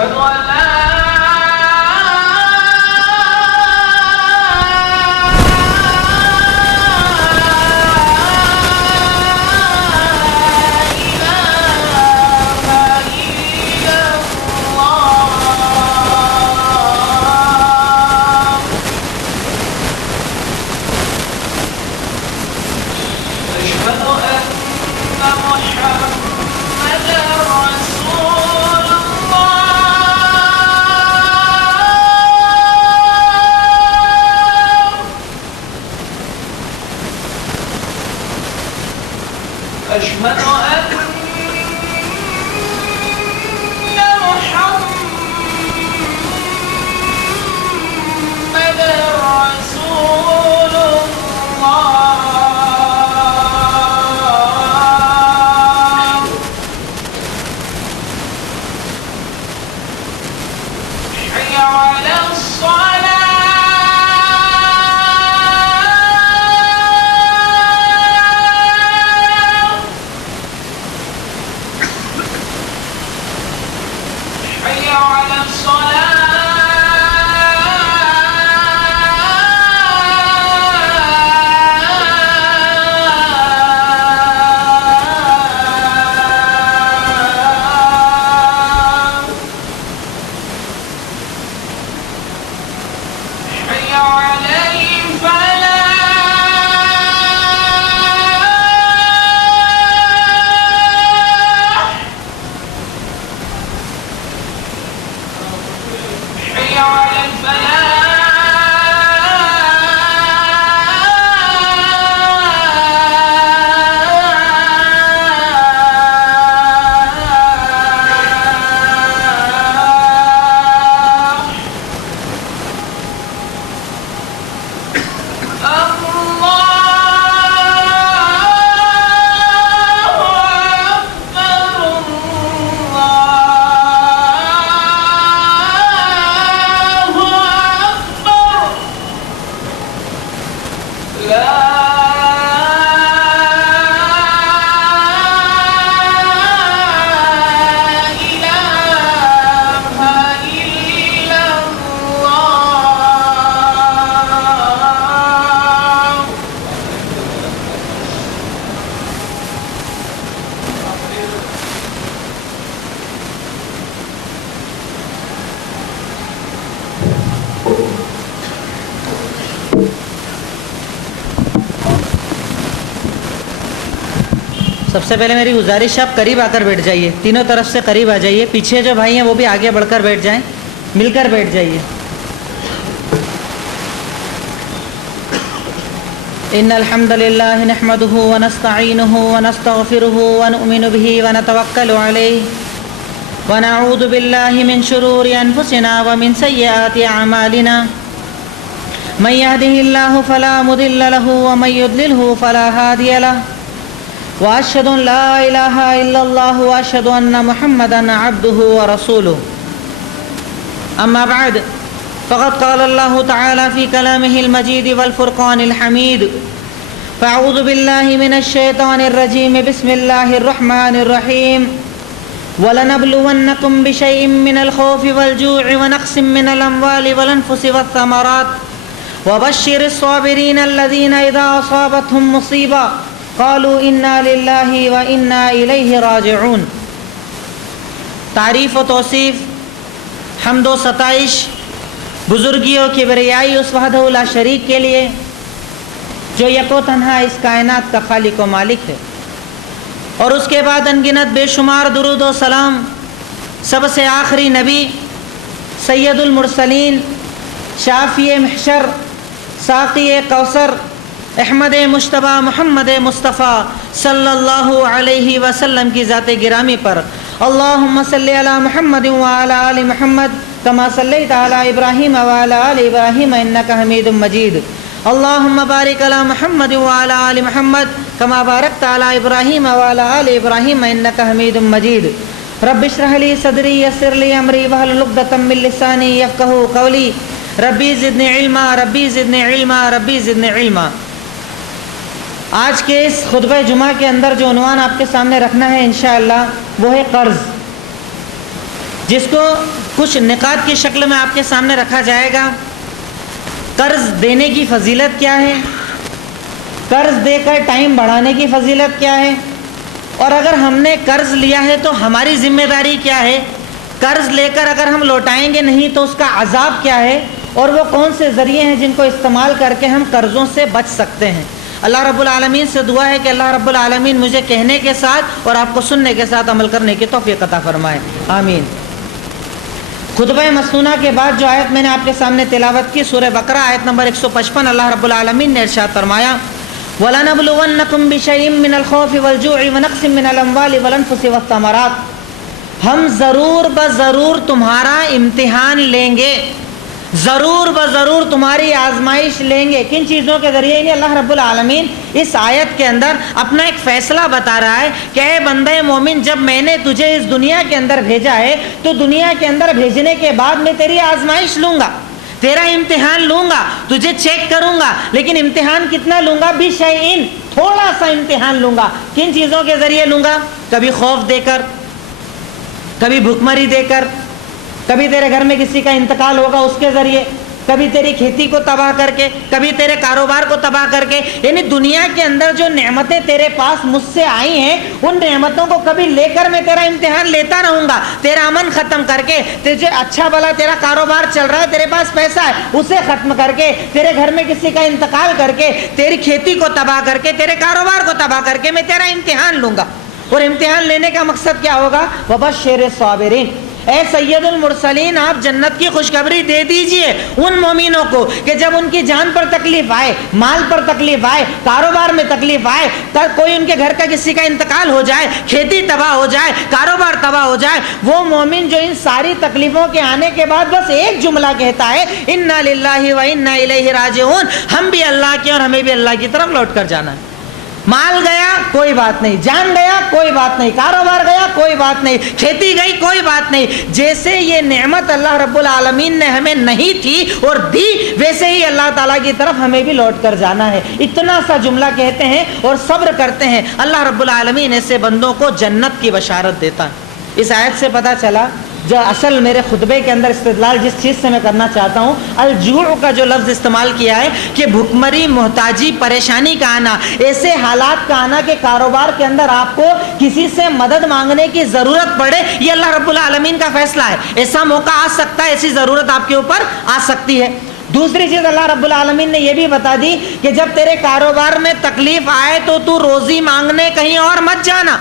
أشهد أن لا سب سے پہلے میری گزارش ہے آپ قریب آ کر بیٹھ جائیے، تینوں طرف سے قریب آ جائیے، پیچھے جو بھائی ہیں وہ بھی آگے بڑھ کر بیٹھ جائیں، مل کر بیٹھ جائیے۔ ان الحمد للہ نحمده ونستعینه ونستغفره ونؤمن به ونتوکل علیہ ونعوذ باللہ من شرور انفسنا ومن سیئات اعمالنا من يهده الله فلا مضل له ومن يضلله فلا هادي له وأشهد أن لا إله إلا الله وأشهد أن محمدًا عبده ورسوله أما بعد فقد قال الله تعالى في كلامه المجيد والفرقان الحميد فأعوذ بالله من الشيطان الرجيم بسم الله الرحمن الرحيم وَلَنَبْلُوَنَّكُمْ بِشَيْءٍ مِّنَ الْخَوْفِ وَالْجُوعِ وَنَقْصٍ مِّنَ الْأَمْوَالِ وَالْأَنفُسِ وَالثَّمَرَاتِ وَبَشِّرِ الصَّابِرِينَ الَّذِينَ إِذَا أَصَابَتْهُمْ مُصِيبَةٌ قَالُوا إِنَّا لِلَّهِ وَإِنَّا إِلَيْهِ راجعون۔ تعریف و توصیف، حمد و ستائش، بزرگی و کبریائی اس وحدہ لا شریک کے لیے جو یک و تنہا اس کائنات کا خالق و مالک ہے، اور اس کے بعد انگنت بے شمار درود و سلام سب سے آخری نبی سید المرسلین، شافی محشر، ساقی کوثر، احمد مجتبی محمد مصطفیٰ صلی اللہ علیہ وسلم کی ذات گرامی پر اللہم صلی علی محمد وعلی آل محمد کما صلیت علی ابراہیم وعلی آل ابراہیم انک حمید مجید اللہم بارک علی محمد وعلی آل محمد کما بارکت علی ابراہیم وعلی آل ابراہیم انک حمید مجید رب اشرح لی صدری یسر لی امری واحلل عقدۃ من لسانی یفقہوا قولی ربی زدنی علما ربی زدنی علما ربی زدنی علما۔ آج کے اس خطبہ جمعہ کے اندر جو عنوان آپ کے سامنے رکھنا ہے انشاءاللہ وہ ہے قرض، جس کو کچھ نکات کی شکل میں آپ کے سامنے رکھا جائے گا۔ قرض دینے کی فضیلت کیا ہے، قرض دے کر ٹائم بڑھانے کی فضیلت کیا ہے، اور اگر ہم نے قرض لیا ہے تو ہماری ذمہ داری کیا ہے، قرض لے کر اگر ہم لوٹائیں گے نہیں تو اس کا عذاب کیا ہے، اور وہ کون سے ذریعے ہیں جن کو استعمال کر کے ہم قرضوں سے بچ سکتے ہیں۔ اللہ رب العالمین سے دعا ہے کہ اللہ رب العالمین مجھے کہنے کے ساتھ اور آپ کو سننے کے ساتھ عمل کرنے کی توفیق عطا فرمائے، آمین۔ خطبہ مسنونہ کے بعد جو آیت میں نے آپ کے سامنے تلاوت کی، سورہ بقرہ آیت نمبر 155، اللہ رب العالمین نے ارشاد فرمایا وَلَنَبْلُوَنَّكُمْ بِشَيْءٍ مِّنَ الْخَوْفِ وَالْجُوعِ وَنَقْصٍ مِّنَ الْأَمْوَالِ وَالْأَنفُسِ وَالثَّمَرَاتِ، ہم ضرور بضرور تمہارا امتحان لیں گے، ضرور بضرور تمہاری آزمائش لیں گے۔ کن چیزوں کے ذریعے؟ یعنی اللہ رب العالمین اس آیت کے اندر اپنا ایک فیصلہ بتا رہا ہے کہ اے بندے مومن، جب میں نے تجھے اس دنیا کے اندر بھیجا ہے تو دنیا کے اندر بھیجنے کے بعد میں تیری آزمائش لوں گا، تیرا امتحان لوں گا، تجھے چیک کروں گا، لیکن امتحان کتنا لوں گا؟ بِشَيْءٍ، تھوڑا سا امتحان لوں گا۔ کن چیزوں کے ذریعے لوں گا؟ کبھی خوف دے کر، کبھی بھوکمری دے کر، کبھی تیرے گھر میں کسی کا انتقال ہوگا اس کے ذریعے، کبھی تیری کھیتی کو تباہ کر کے، کبھی تیرے کاروبار کو تباہ کر کے۔ یعنی دنیا کے اندر جو نعمتیں تیرے پاس مجھ سے آئی ہیں ان نعمتوں کو کبھی لے کر میں تیرا امتحان لیتا رہوں گا، تیرا امن ختم کر کے، تجھے اچھا بھلا تیرا کاروبار چل رہا ہے، تیرے پاس پیسہ ہے، اسے ختم کر کے، تیرے گھر میں کسی کا انتقال کر کے، تیری کھیتی کو تباہ کر کے، تیرے کاروبار کو تباہ کر کے میں تیرا امتحان لوں گا۔ اور امتحان لینے کا مقصد کیا ہوگا؟ وَبَشِّرِ الصَّابِرِينَ، اے سید المرسلین آپ جنت کی خوشخبری دے دیجئے ان مومنوں کو کہ جب ان کی جان پر تکلیف آئے، مال پر تکلیف آئے، کاروبار میں تکلیف آئے، کوئی ان کے گھر کا کسی کا انتقال ہو جائے، کھیتی تباہ ہو جائے، کاروبار تباہ ہو جائے، وہ مومن جو ان ساری تکلیفوں کے آنے کے بعد بس ایک جملہ کہتا ہے انا للہ و انا الیہ راجعون، ہم بھی اللہ کے اور ہمیں بھی اللہ کی طرف لوٹ کر جانا ہے۔ مال گیا کوئی بات نہیں، جان گیا کوئی بات نہیں، کاروبار گیا کوئی بات نہیں، کھیتی گئی کوئی بات نہیں، جیسے یہ نعمت اللہ رب العالمین نے ہمیں نہیں تھی اور دی ویسے ہی اللہ تعالیٰ کی طرف ہمیں بھی لوٹ کر جانا ہے۔ اتنا سا جملہ کہتے ہیں اور صبر کرتے ہیں، اللہ رب العالمین ایسے بندوں کو جنت کی بشارت دیتا ہے۔ اس آیت سے پتہ چلا جو اصل میرے خطبے کے اندر استدلال جس چیز سے میں کرنا چاہتا ہوں، الجوع کا جو لفظ استعمال کیا ہے کہ بھوکمری، محتاجی، پریشانی کا آنا، ایسے حالات کا آنا کہ کاروبار کے اندر آپ کو کسی سے مدد مانگنے کی ضرورت پڑے، یہ اللہ رب العالمین کا فیصلہ ہے۔ ایسا موقع آ سکتا ہے، ایسی ضرورت آپ کے اوپر آ سکتی ہے۔ دوسری چیز اللہ رب العالمین نے یہ بھی بتا دی کہ جب تیرے کاروبار میں تکلیف آئے تو روزی مانگنے کہیں اور مت جانا،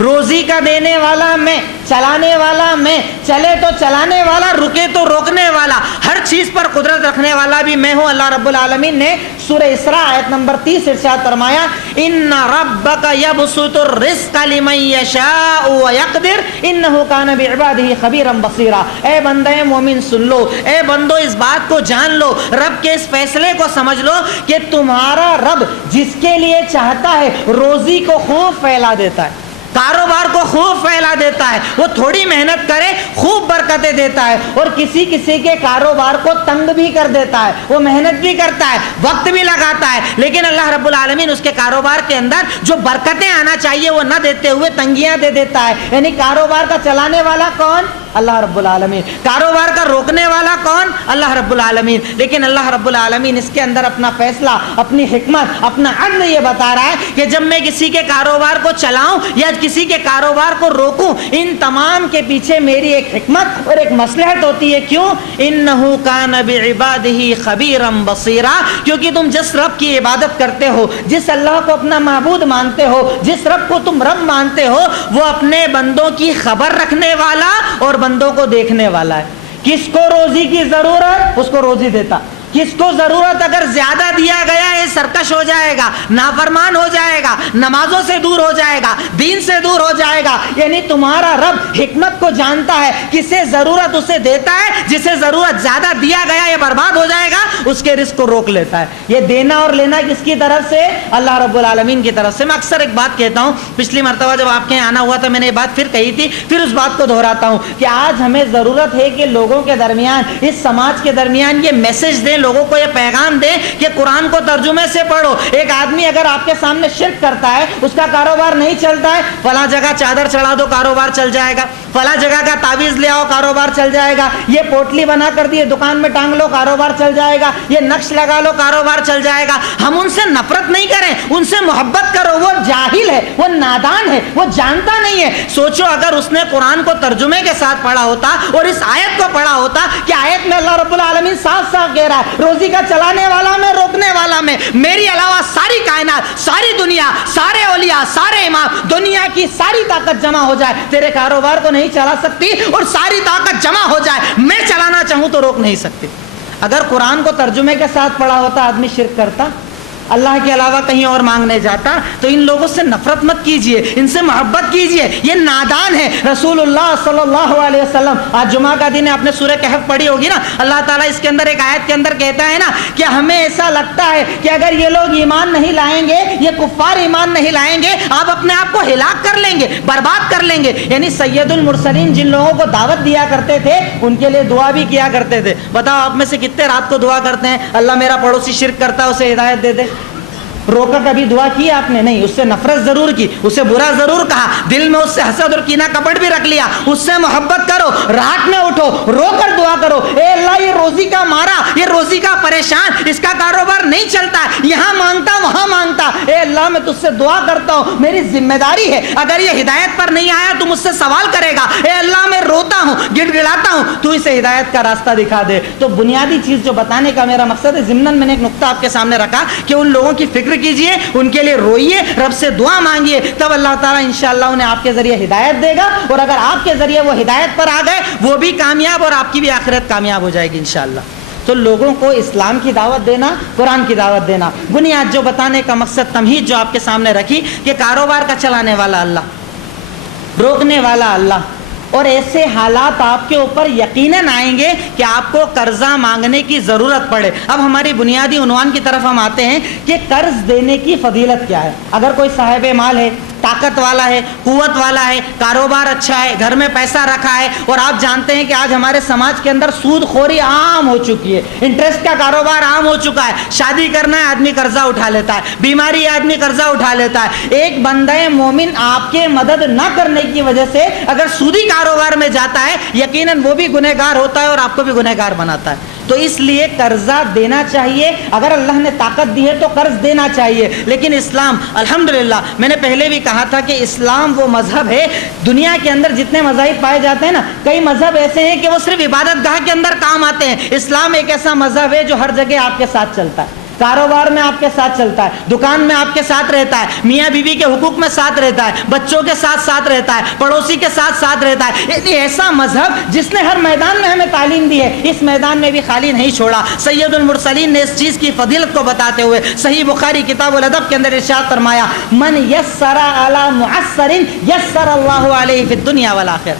روزی کا دینے والا میں، چلانے والا میں، چلے تو چلانے والا، رکے تو روکنے والا، ہر چیز پر قدرت رکھنے والا بھی میں ہوں۔ اللہ رب العالمین نے سورہ اسراء آیت نمبر 30 ارشاد فرمایا ان ربک یبسط الرزق لمن یشاء ویقدر انہ کان بعبادہ خبیرا بصیرا۔ اے بندے مومن سن لو، اے بندو اس بات کو جان لو، رب کے اس فیصلے کو سمجھ لو کہ تمہارا رب جس کے لیے چاہتا ہے روزی کو خوب پھیلا دیتا ہے، کاروبار کو خوب پھیلا دیتا ہے، وہ تھوڑی محنت کرے خوب برکتیں دیتا ہے، اور کسی کسی کے کاروبار کو تنگ بھی کر دیتا ہے، وہ محنت بھی کرتا ہے، وقت بھی لگاتا ہے، لیکن اللہ رب العالمین اس کے کاروبار کے اندر جو برکتیں آنا چاہیے وہ نہ دیتے ہوئے تنگیاں دے دیتا ہے۔ یعنی کاروبار کا چلانے والا کون؟ اللہ رب العالمین۔ کاروبار کا روکنے والا کون؟ اللہ رب العالمین۔ لیکن اللہ رب العالمین اس کے اندر اپنا فیصلہ، اپنی حکمت، اپنا عدل یہ بتا رہا ہے کہ جب میں کسی کے کاروبار کو چلاؤں یا کسی کے کاروبار کو روکوں، ان تمام کے پیچھے میری ایک حکمت اور ایک مصلحت ہوتی ہے۔ کیوں؟ انہ کان بعبادہ خبیرا بصیرا، کیونکہ تم جس رب کی عبادت کرتے ہو، جس اللہ کو اپنا معبود مانتے ہو، جس رب کو تم رب مانتے ہو، وہ اپنے بندوں کی خبر رکھنے والا اور بندوں کو دیکھنے والا ہے۔ کس کو روزی کی ضرورت اس کو روزی دیتا، کس کو ضرورت اگر زیادہ دیا گیا ہے سرکش ہو جائے گا، نافرمان ہو جائے گا، نمازوں سے دور ہو جائے گا، دین سے دور ہو جائے گا۔ یعنی تمہارا رب حکمت کو جانتا ہے، کسے ضرورت اسے دیتا ہے، جسے ضرورت زیادہ دیا گیا یہ برباد ہو جائے گا اس کے رزق کو روک لیتا ہے۔ یہ دینا اور لینا کس کی طرف سے؟ اللہ رب العالمین کی طرف سے۔ میں اکثر ایک بات کہتا ہوں، پچھلی مرتبہ جب آپ کے یہاں آنا ہوا تھا میں نے یہ بات پھر کہی تھی، پھر اس بات کو دہراتا ہوں کہ آج ہمیں ضرورت ہے کہ لوگوں کے درمیان، اس سماج کے درمیان یہ میسج دیں لوگوں کو یہ پیغام دیں کہ قرآن کو ترجمے سے پڑھو. ایک آدمی اگر آپ کے سامنے شرک کرتا ہے, اس کا کاروبار نہیں چلتا ہے, فلاں جگہ چادر چڑھا دو کاروبار چل جائے گا, فلاں جگہ کا تعویذ لے آؤ کاروبار چل جائے گا, یہ پوٹلی بنا کر دیے دکان میں ٹانگ لو کاروبار چل جائے گا, یہ نقش لگا لو کاروبار چل جائے گا. ہم ان سے نفرت نہیں کریں, ان سے محبت کرو. وہ جاہل ہے, وہ نادان ہے, وہ جانتا نہیں ہے. سوچو اگر اس نے قرآن کو ترجمے کے ساتھ پڑھا ہوتا اور اس آیت کو پڑھا ہوتا کہ آیت میں اللہ رب العالمین صاف صاف کہہ رہا ہے, روزی کا چلانے والا میں, روکنے والا میں, میری علاوہ ساری کائنات, ساری دنیا, سارے اولیاء, سارے امام, دنیا کی ساری طاقت جمع ہو جائے تیرے کاروبار کو نہیں چلا سکتی, اور ساری طاقت جمع ہو جائے میں چلانا چاہوں تو روک نہیں سکتی. اگر قرآن کو ترجمے کے ساتھ پڑھا ہوتا آدمی شرک کرتا, اللہ کے علاوہ کہیں اور مانگنے جاتا. تو ان لوگوں سے نفرت مت کیجئے, ان سے محبت کیجئے, یہ نادان ہے. رسول اللہ صلی اللہ علیہ وسلم, آج جمعہ کا دن ہے, آپ نے سورہ کہف پڑھی ہوگی نا, اللہ تعالیٰ اس کے اندر ایک آیت کے اندر کہتا ہے نا کہ ہمیں ایسا لگتا ہے کہ اگر یہ لوگ ایمان نہیں لائیں گے, یہ کفار ایمان نہیں لائیں گے, آپ اپنے آپ کو ہلاک کر لیں گے, برباد کر لیں گے. یعنی سید المرسلین جن لوگوں کو دعوت دیا کرتے تھے ان کے لیے دعا بھی کیا کرتے تھے. بتاؤ آپ میں سے کتنے رات کو دعا کرتے ہیں اللہ میرا پڑوسی شرک کرتا ہے اسے ہدایت دے دے؟ روکا کبھی دعا کی آپ نے؟ نہیں. اس سے نفرت ضرور کی, اسے برا ضرور کہا, دل میں اس سے حسد اور کینہ کپٹ بھی رکھ لیا. اس سے محبت کرو, رات میں اٹھو, رو کر دعا کرو, اے اللہ یہ روزی کا مارا, یہ روزی کا پریشان, اس کا کاروبار نہیں چلتا, یہاں مانگتا وہاں مانگتا, اے اللہ میں تجھ سے دعا کرتا ہوں, میری ذمہ داری ہے, اگر یہ ہدایت پر نہیں آیا تو مجھ سے سوال کرے گا, اے اللہ میں روتا ہوں, گڑ گڑاتا ہوں, تو اسے ہدایت کا راستہ دکھا دے. تو بنیادی چیز جو بتانے کا میرا مقصد ہے, ضمناً میں نے ایک نقطہ آپ کے سامنے رکھا کہ ان لوگوں کی فکر کیجئے, ان کے لیے روئیے, رب سے دعا مانگیے, تب اللہ تعالیٰ انشاءاللہ انہیں آپ کے ذریعے ہدایت دے گا. اور اگر آپ کے ذریعے وہ ہدایت پر آ گئے, وہ بھی کامیاب اور آپ کی بھی آخرت کامیاب ہو جائے گی انشاءاللہ. تو لوگوں کو اسلام کی دعوت دینا, قرآن کی دعوت دینا, بنیاد جو بتانے کا مقصد, تمہید جو آپ کے سامنے رکھی کہ کاروبار کا چلانے والا اللہ, روکنے والا اللہ, اور ایسے حالات آپ کے اوپر یقیناً آئیں گے کہ آپ کو قرضہ مانگنے کی ضرورت پڑے. اب ہماری بنیادی عنوان کی طرف ہم آتے ہیں کہ قرض دینے کی فضیلت کیا ہے. اگر کوئی صاحب مال ہے, طاقت والا ہے, قوت والا ہے, کاروبار اچھا ہے, گھر میں پیسہ رکھا ہے, اور آپ جانتے ہیں کہ آج ہمارے سماج کے اندر سود خوری عام ہو چکی ہے, انٹرسٹ کا کاروبار عام ہو چکا ہے. شادی کرنا ہے آدمی قرضہ اٹھا لیتا ہے, بیماری ہے آدمی قرضہ اٹھا لیتا ہے. ایک بندہ مومن آپ کے مدد نہ کرنے کی وجہ سے اگر سودی کاروبار میں جاتا ہے, یقیناً وہ بھی گنہگار ہوتا ہے اور آپ کو بھی گنہگار بناتا ہے. تو اس لیے قرضہ دینا چاہیے, اگر اللہ نے طاقت دی ہے تو قرض دینا چاہیے. لیکن اسلام الحمدللہ, میں نے پہلے بھی کہا تھا کہ اسلام وہ مذہب ہے, دنیا کے اندر جتنے مذاہب پائے جاتے ہیں نا, کئی مذہب ایسے ہیں کہ وہ صرف عبادت گاہ کے اندر کام آتے ہیں. اسلام ایک ایسا مذہب ہے جو ہر جگہ آپ کے ساتھ چلتا ہے, کاروبار میں آپ کے ساتھ چلتا ہے, دکان میں آپ کے ساتھ رہتا ہے, میاں بیوی کے حقوق میں ساتھ رہتا ہے, بچوں کے ساتھ رہتا ہے, پڑوسی کے ساتھ رہتا ہے. ایسا مذہب جس نے ہر میدان میں ہمیں تعلیم دی ہے, اس میدان میں بھی خالی نہیں چھوڑا. سید المرسلین نے اس چیز کی فضیلت کو بتاتے ہوئے صحیح بخاری کتاب الادب کے اندر ارشاد فرمایا, من یسر علی معسر یسر اللہ علیہ فی الدنیا والآخرہ.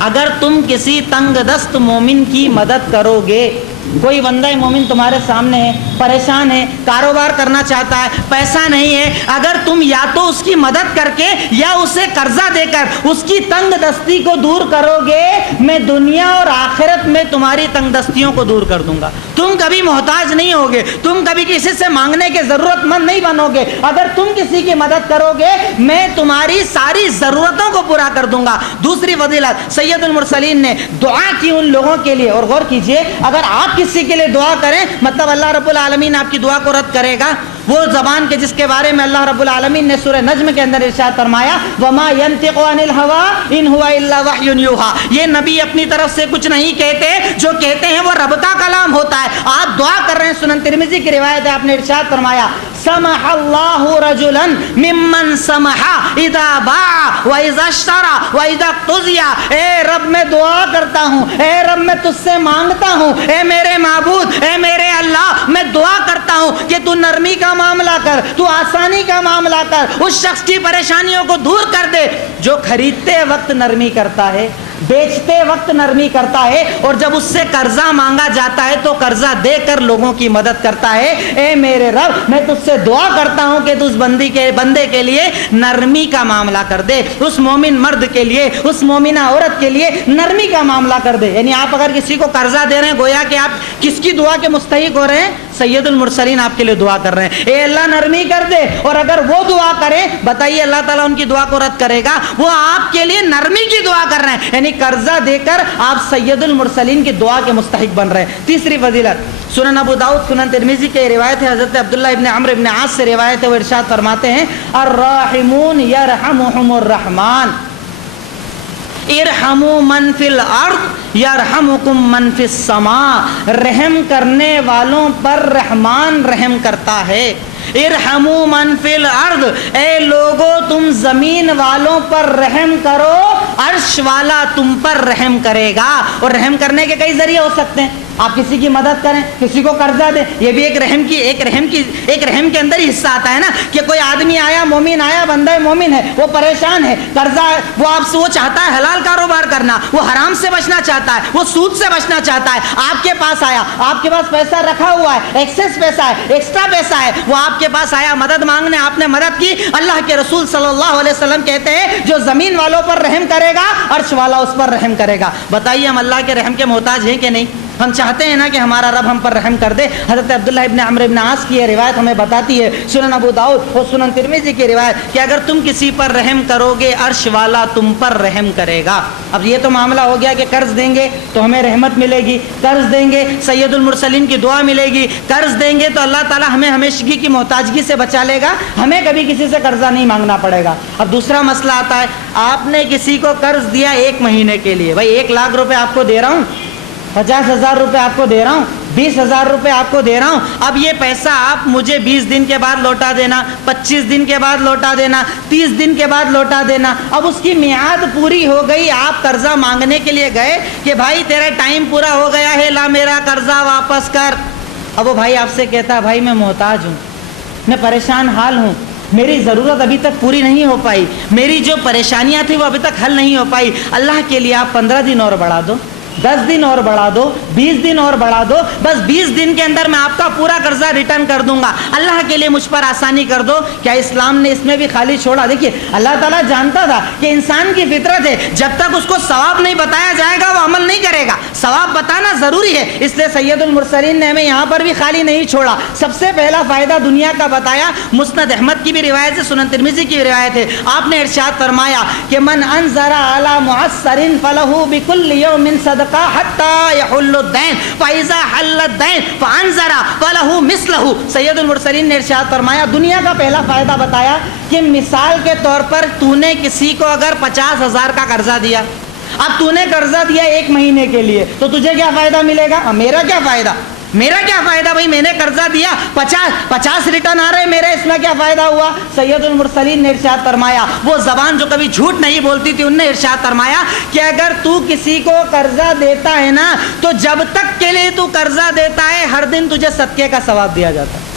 اگر تم کسی تنگ دست مومن کی مدد کرو گے, کوئی بندہ مومن تمہارے سامنے ہے, پریشان ہے, کاروبار کرنا چاہتا ہے, پیسہ نہیں ہے, اگر تم یا تو اس کی مدد کر کے یا اسے قرضہ دے کر اس کی تنگ دستی کو دور کرو گے, میں دنیا اور آخرت میں تمہاری تنگ دستیوں کو دور کر دوں گا. تم کبھی محتاج نہیں ہوگے, تم کبھی کسی سے مانگنے کے ضرورت مند نہیں بنو گے. اگر تم کسی کی مدد کرو گے, میں تمہاری ساری ضرورتوں کو پورا کر دوں گا. دوسری فضیلت, سید المرسلین نے دعا کی ان لوگوں کے لیے, اور غور کیجئے, اگر آپ کسی کے لیے دعا کریں مطلب اللہ رب العالمین آپ کی دعا کو رد کرے گا. وہ زبان کے جس کے بارے میں اللہ رب العالمین نے سورہ نجم کے اندر ارشاد فرمایا, وما ينطق عن الهوى ان هو الا وحی یوحى, یہ نبی اپنی طرف سے کچھ نہیں کہتے, جو کہتے ہیں وہ رب کا کلام ہوتا ہے. آپ دعا کر رہے ہیں, سنن ترمذی کی روایت ہے, آپ نے ارشاد فرمایا, سمح اللہ رجلا ممن سمح اذا باع واذا اشترى واذا اقتضى. اے رب میں دعا کرتا ہوں, اے رب میں تجھ سے مانگتا ہوں, اے میرے معبود, اے میرے اللہ میں دعا کرتا ہوں کہ تو نرمی کا معاملہ کر، تو آسانی کا معاملہ کر، اس شخص کی پریشانیوں کو دور کر دے جو خریدتے وقت نرمی کرتا ہے، بیچتے وقت نرمی کرتا ہے، اور جب اس سے قرضہ مانگا جاتا ہے تو قرضہ دے کر لوگوں کی مدد کرتا ہے۔ اے میرے رب میں تجھ سے دعا کرتا ہوں کہ تو اس بندے کے لیے نرمی کا معاملہ کر دے، اس مومن مرد کے لیے، اس مومنہ عورت کے لیے نرمی کا معاملہ کر دے۔ یعنی آپ اگر کسی کو قرضہ دے رہے ہیں گویا کہ آپ کس کی دعا کے مستحق ہو رہے ہیں؟ سید المرسلین آپ کے لیے دعا کر رہے ہیں، اے اللہ نرمی کر دے، اور اگر وہ دعا کرے بتائیے اللہ تعالیٰ ان کی دعا کو رد کرے گا؟ وہ آپ کے لیے نرمی کی دعا کر رہے ہیں، یعنی قرضہ دے کر آپ سید المرسلین کی دعا کے مستحق بن رہے ہیں۔ تیسری فضیلت سنن ابو داؤد، سنن ترمذی کے روایت ہے، حضرت عبداللہ ابن عمرو ابن عاص سے روایت ہے، وہ ارشاد فرماتے ہیں الراحمون یرحمہم الرحمن ارحموا من فی الارض یرحمکم من فی السماء، رحم کرنے والوں پر رحمان رحم کرتا ہے۔ ارحموا من فی الارض، اے لوگو تم زمین والوں پر رحم کرو، عرش والا تم پر رحم کرے گا۔ اور رحم کرنے کے کئی ذریعے ہو سکتے ہیں، آپ کسی کی مدد کریں، کسی کو قرضہ دیں، یہ بھی ایک رحم کے اندر ہی حصہ آتا ہے نا، کہ کوئی آدمی آیا، مومن آیا، بندہ مومن ہے، وہ پریشان ہے، قرضہ وہ آپ سے وہ چاہتا ہے حلال کاروبار کرنا، وہ حرام سے بچنا چاہتا ہے، وہ سود سے بچنا چاہتا ہے، آپ کے پاس آیا، آپ کے پاس پیسہ رکھا ہوا ہے، ایکسس پیسہ ہے، ایکسٹرا پیسہ ہے، وہ آپ کے پاس آیا مدد مانگنے، آپ نے مدد کی۔ اللہ کے رسول صلی اللہ علیہ وسلم کہتے ہیں جو زمین والوں پر رحم کرے گا عرش والا اس پر رحم کرے گا۔ بتائیے ہم اللہ کے رحم کے محتاج ہیں کہ نہیں؟ ہم چاہتے ہیں نا کہ ہمارا رب ہم پر رحم کر دے۔ حضرت عبداللہ ابن عمرو ابن عاص کی یہ روایت ہمیں بتاتی ہے، سنن ابو داؤد اور سنن ترمذی کی روایت، کہ اگر تم کسی پر رحم کرو گے عرش والا تم پر رحم کرے گا۔ اب یہ تو معاملہ ہو گیا کہ قرض دیں گے تو ہمیں رحمت ملے گی، قرض دیں گے سید المرسلین کی دعا ملے گی، قرض دیں گے تو اللہ تعالیٰ ہمیں ہمیشگی کی محتاجگی سے بچا لے گا، ہمیں کبھی کسی سے قرضہ نہیں مانگنا پڑے گا۔ اب دوسرا مسئلہ آتا ہے، آپ نے کسی کو قرض دیا 1 مہینے کے لیے، بھائی 1 لاکھ روپے آپ کو دے رہا ہوں، 50,000 روپے آپ کو دے رہا ہوں، 20,000 روپے آپ کو دے رہا ہوں، اب یہ پیسہ آپ مجھے 20 دن کے بعد لوٹا دینا، 25 دن کے بعد لوٹا دینا، 30 دن کے بعد لوٹا دینا۔ اب اس کی میعاد پوری ہو گئی، آپ قرضہ مانگنے کے لیے گئے کہ بھائی تیرا ٹائم پورا ہو گیا ہے، لا میرا قرضہ واپس کر۔ اب وہ بھائی آپ سے کہتا ہے بھائی میں محتاج ہوں، میں پریشان حال ہوں، میری ضرورت ابھی تک پوری نہیں ہو پائی، میری جو پریشانیاں تھیں وہ ابھی تک حل نہیں ہو پائی، اللہ کے لیے آپ 15 دن اور بڑھا دو، 10 دن اور بڑھا دو، 20 دن اور بڑھا دو، بس 20 دن کے اندر میں آپ کا پورا قرضہ ریٹرن کر دوں گا، اللہ کے لیے مجھ پر آسانی کر دو۔ کیا اسلام نے اس میں بھی خالی چھوڑا؟ دیکھیے اللہ تعالیٰ جانتا تھا کہ انسان کی فطرت ہے، جب تک اس کو ثواب نہیں بتایا جائے گا وہ عمل نہیں کرے گا، ثواب بتانا ضروری ہے، اس لیے سید المرسلین نے ہمیں یہاں پر بھی خالی نہیں چھوڑا۔ سب سے پہلا فائدہ دنیا کا بتایا، مسند احمد کی بھی روایت ہے، سنن ترمذی کی بھی روایت ہے، آپ نے ارشاد فرمایا کہ من انذر علی معسر فلہ بکل یوم صدقہ حتی یحل الدین فاذا حل الدین فانذر فلہ مثلہ۔ سید المرسلین نے ارشاد فرمایا، دنیا کا پہلا فائدہ بتایا کہ مثال کے طور پر تو نے کسی کو اگر 50,000 کا قرضہ دیا، اب تو نے قرضہ دیا 1 مہینے کے لیے، تو تجھے کیا فائدہ ملے گا؟ میرا کیا فائدہ؟ میرا کیا فائدہ بھائی، میں نے قرضہ دیا 50 ریٹرن آ رہے میرے، اس میں کیا فائدہ ہوا؟ سید المرسلین نے ارشاد فرمایا، وہ زبان جو کبھی جھوٹ نہیں بولتی تھی، انہوں نے ارشاد فرمایا کہ اگر تو کسی کو قرضہ دیتا ہے نا تو جب تک کے لیے تو قرضہ دیتا ہے ہر دن تجھے صدقے کا ثواب دیا جاتا ہے۔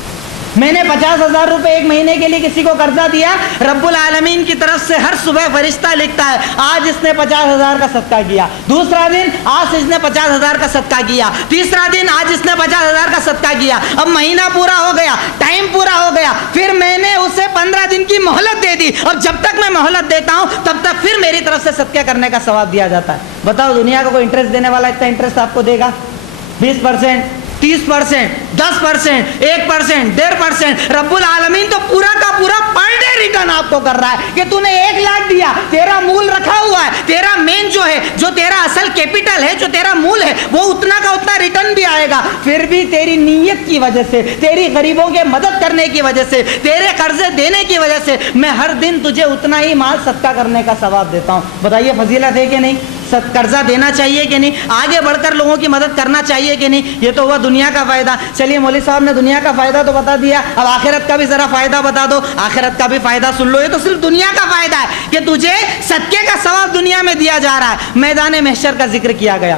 میں نے 50,000 روپے 1 مہینے کے لیے کسی کو قرضہ دیا، رب العالمین کی طرف سے ہر صبح فرشتہ لکھتا ہے آج اس نے 50,000 کا صدقہ کیا، دوسرا دن آج اس نے 50,000 کا صدقہ کیا، تیسرا دن آج اس نے 50,000 کا صدقہ کیا۔ اب مہینہ پورا ہو گیا، ٹائم پورا ہو گیا، پھر میں نے اسے 15 دن کی مہلت دے دی، اور جب تک میں مہلت دیتا ہوں تب تک پھر میری طرف سے صدقہ کرنے کا ثواب دیا جاتا ہے۔ بتاؤ دنیا کا کوئی انٹرسٹ دینے والا اتنا انٹرسٹ آپ کو دے گا؟ 20%، 30%، 10%، 1%، 1.5%، رب العالمین تو پورا کا پورا پر ڈے ریٹرن آپ کو کر رہا ہے کہ تو نے 1 لاکھ دیا، تیرا مول رکھا ہوا ہے، تیرا مین جو ہے، جو تیرا اصل کیپٹل ہے، جو تیرا مول ہے، وہ اتنا کا اتنا ریٹرن بھی آئے گا، پھر بھی تیری نیت کی وجہ سے، تیری غریبوں کے مدد کرنے کی وجہ سے، تیرے قرضے دینے کی وجہ سے میں ہر دن تجھے اتنا ہی مال صدقہ کرنے کا ثواب دیتا ہوں۔ بتائیے فضیلت ہے کہ نہیں؟ قرضہ دینا چاہیے کہ نہیں؟ آگے بڑھ کر لوگوں کی مدد کرنا چاہیے کہ نہیں؟ یہ تو ہوا دنیا کا فائدہ۔ چلیے مولوی صاحب نے دنیا کا فائدہ تو بتا دیا، اب آخرت کا بھی ذرا فائدہ بتا دو۔ آخرت کا بھی فائدہ سن لو، یہ تو صرف دنیا کا فائدہ ہے کہ تجھے صدقے کا ثواب دنیا میں دیا جا رہا ہے۔ میدان محشر کا ذکر کیا گیا،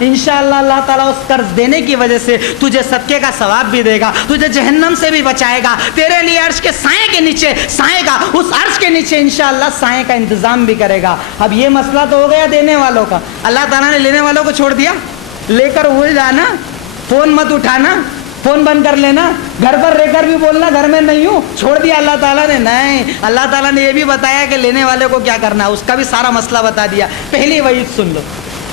انشاءاللہ اللہ تعالیٰ اس قرض دینے کی وجہ سے تجھے صدقے کا ثواب بھی دے گا، تجھے جہنم سے بھی بچائے گا، تیرے لیے عرش کے سائے کے نیچے سائے گا، اس عرش کے نیچے انشاءاللہ سائے کا انتظام بھی کرے گا۔ اب یہ مسئلہ تو ہو گیا دینے والوں کا، اللہ تعالیٰ نے لینے والوں کو چھوڑ دیا، لے کر بھول جانا، فون مت اٹھانا، فون بند کر لینا، گھر پر رہ کر بھی بولنا گھر میں نہیں ہوں، چھوڑ دیا اللہ تعالیٰ نے۔ نہیں، اللہ تعالیٰ نے یہ بھی بتایا کہ لینے والے کو کیا کرنا ہے، اس کا بھی سارا مسئلہ بتا دیا۔ پہلی وعید سن لو،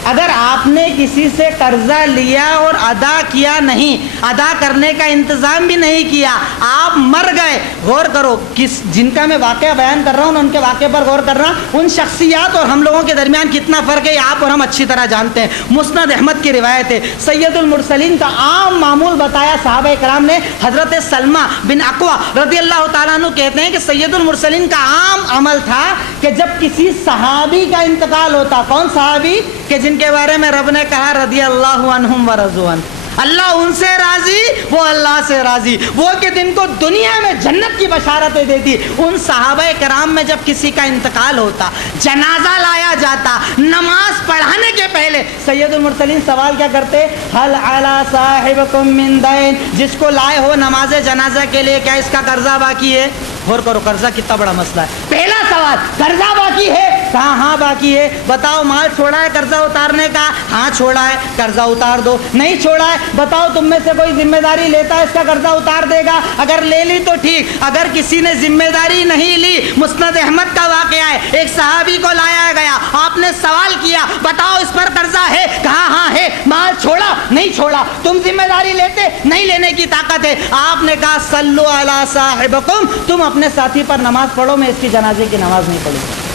اگر آپ نے کسی سے قرضہ لیا اور ادا کیا نہیں، ادا کرنے کا انتظام بھی نہیں کیا، آپ مر گئے، غور کرو کس جن کا میں واقعہ بیان کر رہا ہوں ان کے واقعے پر غور کر رہا ہوں، ان شخصیات اور ہم لوگوں کے درمیان کتنا فرق ہے آپ اور ہم اچھی طرح جانتے ہیں۔ مسند احمد کی روایت ہے، سید المرسلین کا عام معمول بتایا صحابہ کرام نے۔ حضرت سلمہ بن اقویٰ رضی اللہ تعالیٰ عنہ کہتے ہیں کہ سید المرسلین کا عام عمل تھا کہ جب کسی صحابی کا انتقال ہوتا، کون صحابی کہ جن کے بارے میں رب نے کہا رضی اللہ عنہم ورضوا عنہ، اللہ ان سے راضی، وہ اللہ سے راضی، وہ کہ جن کو دنیا میں جنت کی بشارتیں دیتی، ان صحابہ کرام میں جب کسی کا انتقال ہوتا، جنازہ لایا جاتا، نماز پڑھانے کے پہلے سید المرسلین سوال کیا کرتے؟ حل علی صاحبکم من دین، جس کو لائے ہو نماز جنازہ کے لیے کیا اس کا قرضہ باقی ہے؟ غور کرو قرضہ کتنا بڑا مسئلہ ہے۔ پہلا سوال، قرضہ باقی ہے؟ کہا ہاں باقی ہے۔ بتاؤ مال چھوڑا ہے قرضہ اتارنے کا؟ ہاں چھوڑا ہے، قرضہ اتار دو۔ نہیں چھوڑا ہے؟ بتاؤ تم میں سے کوئی ذمہ داری لیتا ہے اس کا قرضہ اتار دے گا؟ اگر لے لی تو ٹھیک، اگر کسی نے ذمہ داری نہیں لی، مسند احمد کا واقعہ ہے، ایک صحابی کو لایا گیا، آپ نے سوال کیا بتاؤ اس پر قرضہ ہے؟ کہا ہاں ہے۔ مال چھوڑا؟ نہیں چھوڑا۔ تم ذمہ داری لیتے؟ نہیں لینے کی طاقت ہے۔ آپ نے کہا صلو علی صاحبکم، تم اپنے ساتھی پر نماز پڑھو، میں اس کی جنازے کی نماز نہیں پڑھوں گا۔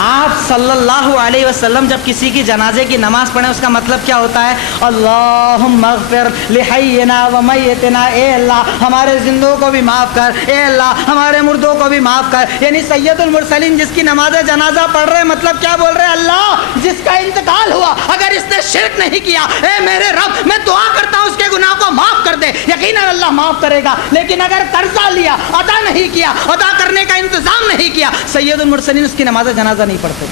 آپ صلی اللہ علیہ وسلم جب کسی کی جنازے کی نماز پڑھیں اس کا مطلب کیا ہوتا ہے؟ اللہم اغفر لحینا و میتنا، اے اللہ ہمارے زندوں کو بھی معاف کر، اے اللہ ہمارے مردوں کو بھی معاف کر۔ یعنی سید المرسلین جس کی نماز جنازہ پڑھ رہے، مطلب کیا بول رہے؟ اللہ جس کا انتقال ہوا اگر اس نے شرک نہیں کیا، اے میرے رب میں دعا کرتا ہوں اس کے گناہ کو معاف کر دے، یقیناً اللہ معاف کرے گا۔ لیکن اگر قرضہ لیا، ادا نہیں کیا، ادا کرنے کا انتظام نہیں کیا، سید المرسلین اس کی نماز جنازہ نہیں پڑھتے۔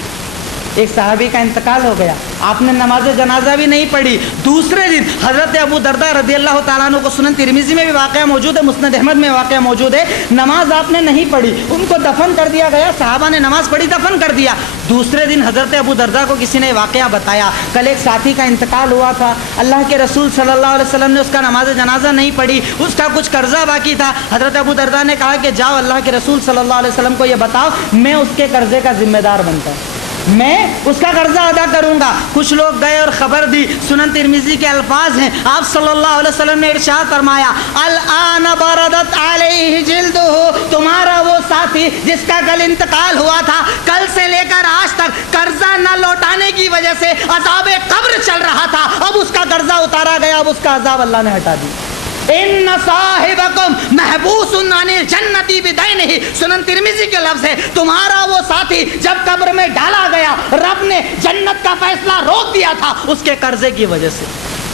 ایک صحابی کا انتقال ہو گیا، آپ نے نماز جنازہ بھی نہیں پڑھی، دوسرے دن حضرت ابو درداء رضی اللہ تعالیٰ عنہ کو سنن ترمذی میں بھی واقعہ موجود ہے، مسند احمد میں واقعہ موجود ہے، نماز آپ نے نہیں پڑھی، ان کو دفن کر دیا گیا، صحابہ نے نماز پڑھی دفن کر دیا۔ دوسرے دن حضرت ابو درداء کو کسی نے واقعہ بتایا، کل ایک ساتھی کا انتقال ہوا تھا، اللہ کے رسول صلی اللہ علیہ وسلم نے اس کا نماز جنازہ نہیں پڑھی، اس کا کچھ قرضہ باقی تھا۔ حضرت ابو درداء نے کہا کہ جاؤ اللہ کے رسول صلی اللہ علیہ وسلم کو یہ بتاؤ میں اس کے قرضے کا ذمہ دار بنتا ہوں، میں اس کا قرضہ ادا کروں گا۔ کچھ لوگ گئے اور خبر دی، سنن ترمذی کے الفاظ ہیں، آپ صلی اللہ علیہ وسلم نے ارشاد فرمایا الآن بردت علیہ جلدہ، تمہارا وہ ساتھی جس کا کل انتقال ہوا تھا، کل سے لے کر آج تک قرضہ نہ لوٹانے کی وجہ سے عذاب قبر چل رہا تھا، اب اس کا قرضہ اتارا گیا، اب اس کا عذاب اللہ نے ہٹا دیا۔ ان صاحبکم محبوس عن الجنت بدینہ، سنن ترمذی کے لفظ ہے، تمہارا وہ ساتھی جب قبر میں ڈالا گیا رب نے جنت کا فیصلہ روک دیا تھا اس کے قرضے کی وجہ سے۔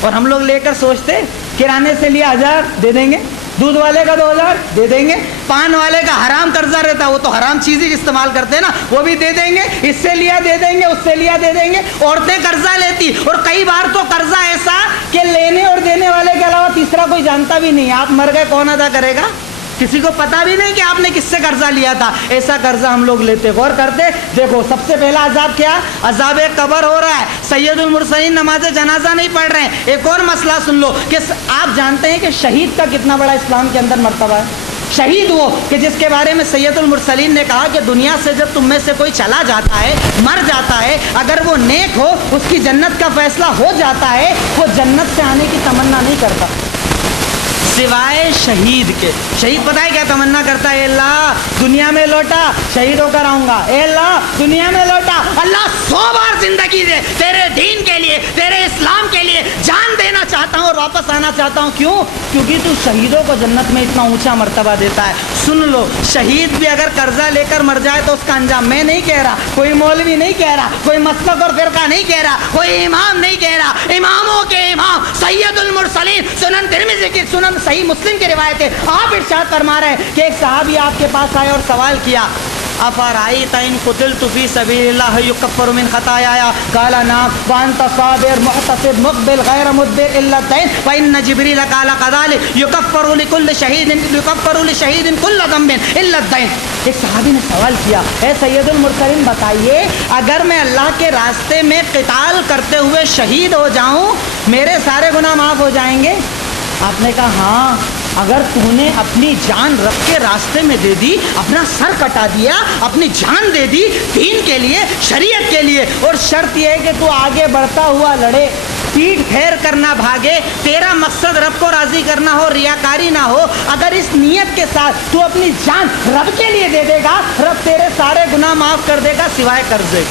اور ہم لوگ لے کر سوچتے کرانے سے لیا 1000 دے دیں گے، دودھ والے کا 2000 دے دیں گے، پان والے کا حرام قرضہ رہتا ہے وہ تو حرام چیز ہی استعمال کرتے ہیں نا، وہ بھی دے دیں گے، اس سے لیا دے دیں گے، اس سے لیا دے دیں گے۔ عورتیں قرضہ لیتی، اور کئی بار تو قرضہ ایسا کہ لینے اور دینے والے کے علاوہ تیسرا کوئی جانتا بھی نہیں، آپ مر گئے کون ادا کرے گا، کسی کو پتا بھی نہیں کہ آپ نے کس سے قرضہ لیا تھا، ایسا قرضہ ہم لوگ لیتے۔ غور کرتے دیکھو سب سے پہلا عذاب کیا؟ عذاب قبر ہو رہا ہے، سید المرسلین نماز جنازہ نہیں پڑھ رہے ہیں۔ ایک اور مسئلہ سن لو کہ آپ جانتے ہیں کہ شہید کا کتنا بڑا اسلام کے اندر مرتبہ ہے؟ شہید وہ کہ جس کے بارے میں سید المرسلین نے کہا کہ دنیا سے جب تم میں سے کوئی چلا جاتا ہے، مر جاتا ہے، اگر وہ نیک ہو اس کی جنت کا فیصلہ ہو جاتا ہے، وہ جنت سے آنے کی تمنا نہیں کرتا سوائے شہید کے۔ شہید پتہ ہے کیا تمنا کرتا ہے؟ اے اللہ دنیا میں لوٹا شہید ہو کر آؤں گا، اے اللہ دنیا میں لوٹا، اللہ 100 بار زندگی دے، تیرے دین کے لیے، تیرے اسلام کے لیے جان دینا چاہتا ہوں اور واپس آنا چاہتا ہوں۔ کیوں؟ کیونکہ تو شہیدوں کو جنت میں اتنا اونچا مرتبہ دیتا ہے۔ سن لو، شہید بھی اگر قرضہ لے کر مر جائے تو اس کا انجام میں نہیں کہہ رہا، کوئی مولوی نہیں کہہ رہا، کوئی مسلک اور فرقہ نہیں کہہ رہا، کوئی امام نہیں کہہ رہا، اماموں کے امام سید المرسلین، سنن ترمذی کی، صحیح مسلم کی روایت ہے، آپ ارشاد فرما رہے ہیں کہ ایک صحابی آپ کے پاس آئے اور سوال کیا افرأیت ان قتلت فی سبیل اللہ یکفر من خطایا قال نعم وانت صابر محتسب مقبل غیر مدبر الا الدین فان جبریل قال كذلك یکفر لكل شہید كل ذنب الا الدین. ایک صحابی نے سوال کیا اے سید المرسلین بتائیے اگر میں اللہ کے راستے میں قتال کرتے ہوئے شہید ہو جاؤں میرے سارے گناہ معاف ہو جائیں گے؟ آپ نے کہا ہاں اگر تو نے اپنی جان رب کے راستے میں دے دی, اپنا سر کٹا دیا, اپنی جان دے دی دین کے لیے, شریعت کے لیے, اور شرط یہ ہے کہ تو آگے بڑھتا ہوا لڑے, پیٹ پھیر کرنا بھاگے, تیرا مقصد رب کو راضی کرنا ہو, ریاکاری نہ ہو, اگر اس نیت کے ساتھ تو اپنی جان رب کے لیے دے دے گا رب تیرے سارے گناہ معاف کر دے گا سوائے قرضے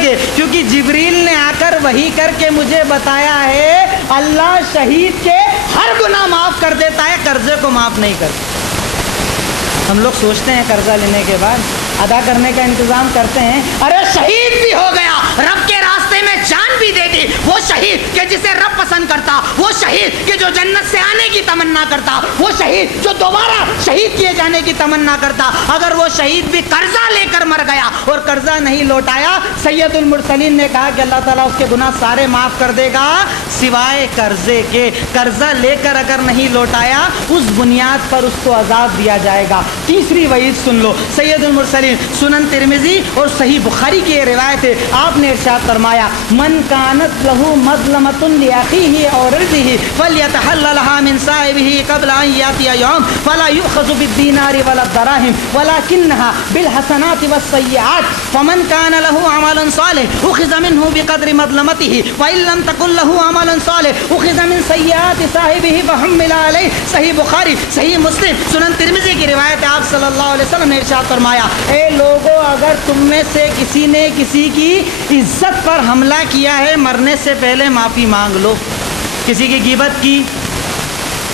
کے. کیونکہ جبریل نے آ کر وحی کر کے مجھے بتایا ہے اللہ شہید کے ہر گناہ معاف کر دیتا ہے, قرضے کو معاف نہیں کرتا. ہم لوگ سوچتے ہیں قرضہ لینے کے بعد ادا کرنے کا انتظام کرتے ہیں, ارے شہید بھی ہو گیا, رب کے راستے میں جان بھی دے دی, وہ شہید کہ جسے رب پسند کرتا, وہ شہید کہ جو جنت سے آنے کی تمنا کرتا, وہ شہید جو دوبارہ شہید کیے جانے کی تمنا کرتا, اگر وہ شہید بھی قرضہ لے کر مر گیا اور قرضہ نہیں لوٹایا, سید المرسلین نے کہا کہ اللہ تعالیٰ اس کے گناہ سارے معاف کر دے گا سوائے قرضے کے. قرضہ لے کر اگر نہیں لوٹایا اس بنیاد پر اس کو عذاب دیا جائے گا. تیسری وعید سن لو, سید المرسلین سنن ترمذی اور صحیح بخاری کی یہ روایت ہے, آپ نے ارشاد فرمایا من کانت لہ مظلمۃ لاخیہ او عرضہ فلیتحللھا من صاحبہ قبل ان یاتی یوم فلا یؤخذ بالدینار ولا الدراہم ولکنھا بالحسنات والسیئات فمن کان لہ عمل صالح اخذ منہ بقدر مظلمتہ وان لم تکن لہ عمل صالح اخذ من سیئات صاحبہ فحمل علیہ. صحیح بخاری, صحیح مسلم, سنن ترمذی کی روایت. آپ صلی اللہ علیہ وسلم نے ارشاد فرمایا اے لوگوں اگر تم میں سے کسی نے کسی کی عزت پر حملہ کیا ہے مرنے سے پہلے معافی مانگ لو. کسی کی غیبت کی,